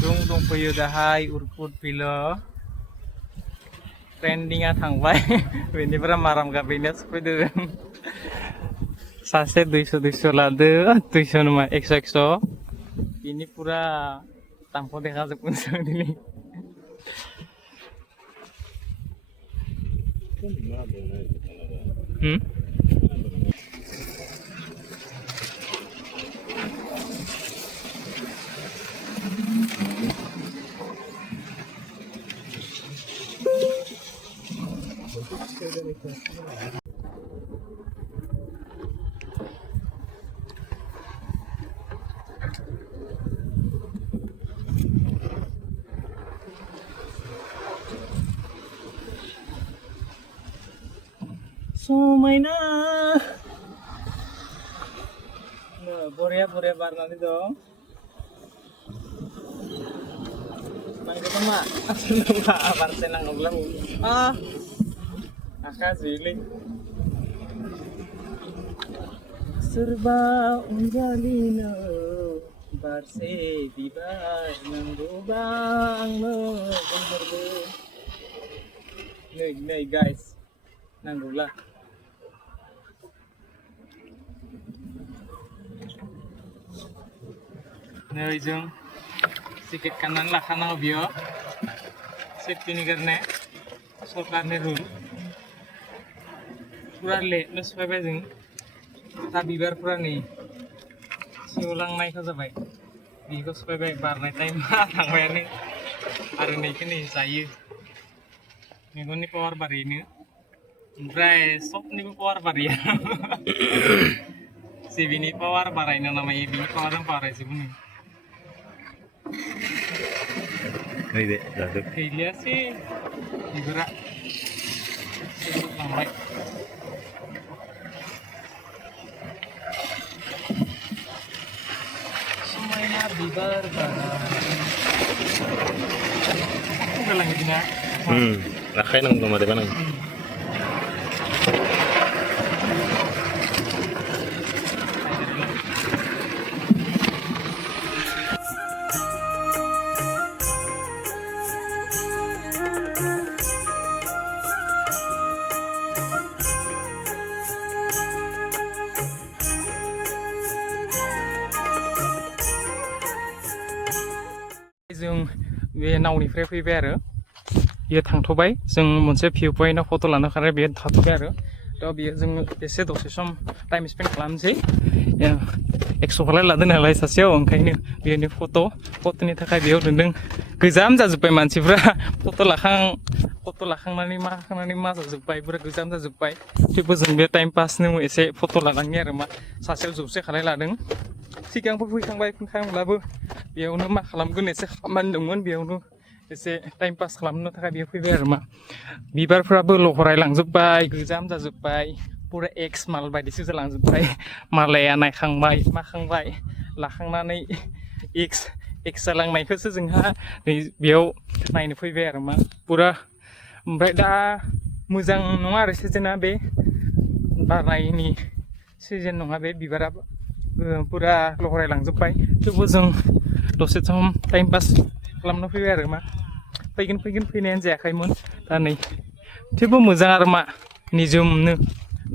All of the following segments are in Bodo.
जों दंफैयो दाहाय उरपुद बिलो ट्रेन्डिंआ थांबाय बेनिफ्राय माराम गाबैनो सफैदों सासे 200 लादो 200 नङा 100 बिनि पुरा दामखौ देखाजोबगोन जों दिनै समायना बरिया बरिया बारनानै दं नांगौ मा बारसे नांगौब्ला आखा जुइलै सोरबा अनजालिनो बारसे बिबार नांगौबा आंनो बुंहरदो नै गाइस नांगौब्ला नै जों टिकेट काननानै लाखानांगौ बियो सेफ्टिनि कारणे सरकारनि रुल पुरा लेटनो सफैबाय जों दा बिबारफोरा नै सेवलांनायखौ जाबाय बेखौ सफैबाय बारनाय टाइमा थांबायानो आरो नैखौ नै जायो मेगननि पावार बारायनो ओमफ्राय सबनिबो पावार बारायो सिबिनि पावार बारायनो नामायो बिनि पावारजों बारायजोबो नै गैलियासै बिबारा लांबाय समायना बिबार बारा बिदिना आखाइ नांगौ मादैबा नांगौ जों बे नावनिफ्राय फैबाय आरो बियो थांथ'बाय जों मोनसे भिउ पइन्टआव फट' लानो खारनाय बियो थाथ'बाय आरो दा बियो जों एसे दसे सम टाइम स्पेन्ड खालामसै 100 खालाय लादों नालाय सासेयाव ओंखायनो बेनि फट'नि थाखाय बेयाव दोनदों गोजाम जाजोब्बाय मानसिफ्रा फट' लाखांनानै मा जाजोब्बाय पुरा गोजाम जाजोब्बाय थेवबो जों बे टाइम पासनो एसे फट' लानांगौ आरो मा सासेयाव 100 खालाय लादों सिगांबो फैखांब्लाबो बेयावनो मा खालामगोन एसे खामानि दंमोन बेयावनो एसे टाइम पास खालामनो थाखाय बेयाव फैबाय आरो मा बिबारफ्राबो लहरायलांजोब्बाय गोजाम जाजोब्बाय पुरा एक्स माल बायदिसो जालांजोब्बाय मालाया नायखांबाय माखांबाय लाखांनानै एक्स जालांनायखौसो जोंहा नै बेयाव नायनो फैबाय आरो मा पुरा ओमफ्राय दा मोजां नङा आरो सिजोना बे बारनायनि सिजोन नङा बे बिबारा पुरा लहरायलांजोब्बाय थेवबो जों दसे सम टाइम पास खालामनो फैबाय आरो मा फैनायानो जायाखैमोन दा नै थेवबो मोजां आरो मा निजोमनो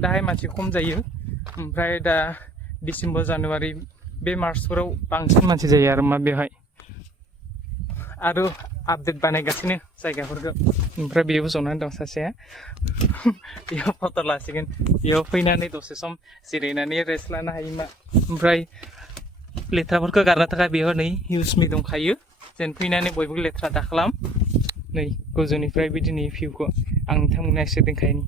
दाहाय मानसि खम जायो ओमफ्राय दा डिसेम्बर जानुवारि बे मार्चफोराव बांसिन मानसि जायो आरो मा बेवहाय आरो आपडेट बानायगासिनो जायगाफोरखौ ओमफ्राय बेयाव जनानै दं सासेया बेयाव फट' लासिगोन बेयाव फैनानै दसे सम जिरायनानै रेस्ट लानो हायो मा ओमफ्राय लेथ्राफोरखौ गारनो थाखाय बेयाव नै हिउसमि दंखायो जेन फैनानै बयबो लेथ्रा दाखालाम नै गोजौनिफ्राय बिदिनो भिउखौ आं नोंथांमोननो एसे देखायनि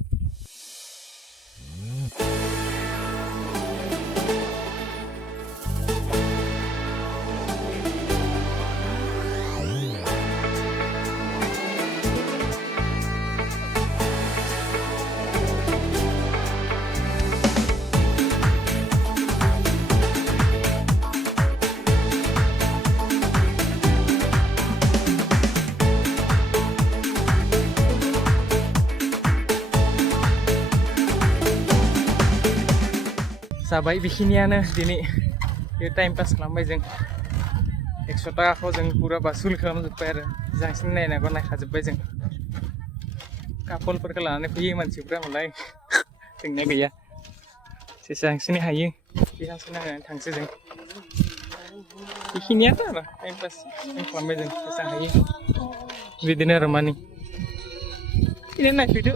जाबाय बेखिनियानो दिनै बे टाइम पास खालामबाय जों 100 थाखाखौ जों पुरा बासुल खालामजोब्बाय आरो जांसिन नायनांगौ नायखाजोब्बाय जों कापलफोरखौ लानानै फैयो मानसिफ्रा मालाय जोंनिया गैया जेसेबांसिनि हायो बेसांसिन नायनानै थांसै जों बेखिनियानो आरो टाइम पास खालामबाय जों जेसेबां हायो बिदिनो आरो मानि बिदिनो नायफैदो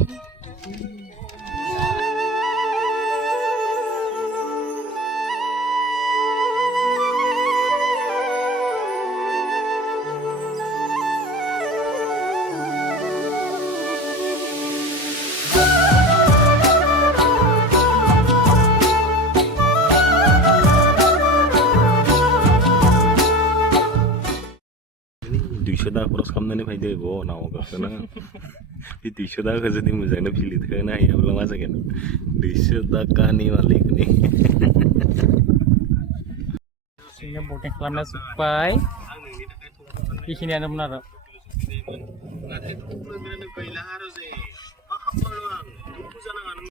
Duisda cross खालामनानै फैदो ब नाव गाखोना बे 200 थाखाखौ जुदि मोजाङैनो फिलिट होनो हायोब्ला मा जागोन 200 थाखानि मालिकनि जोंनिया बटिं खालामना जोब्बाय बेखिनियानोमोन आरो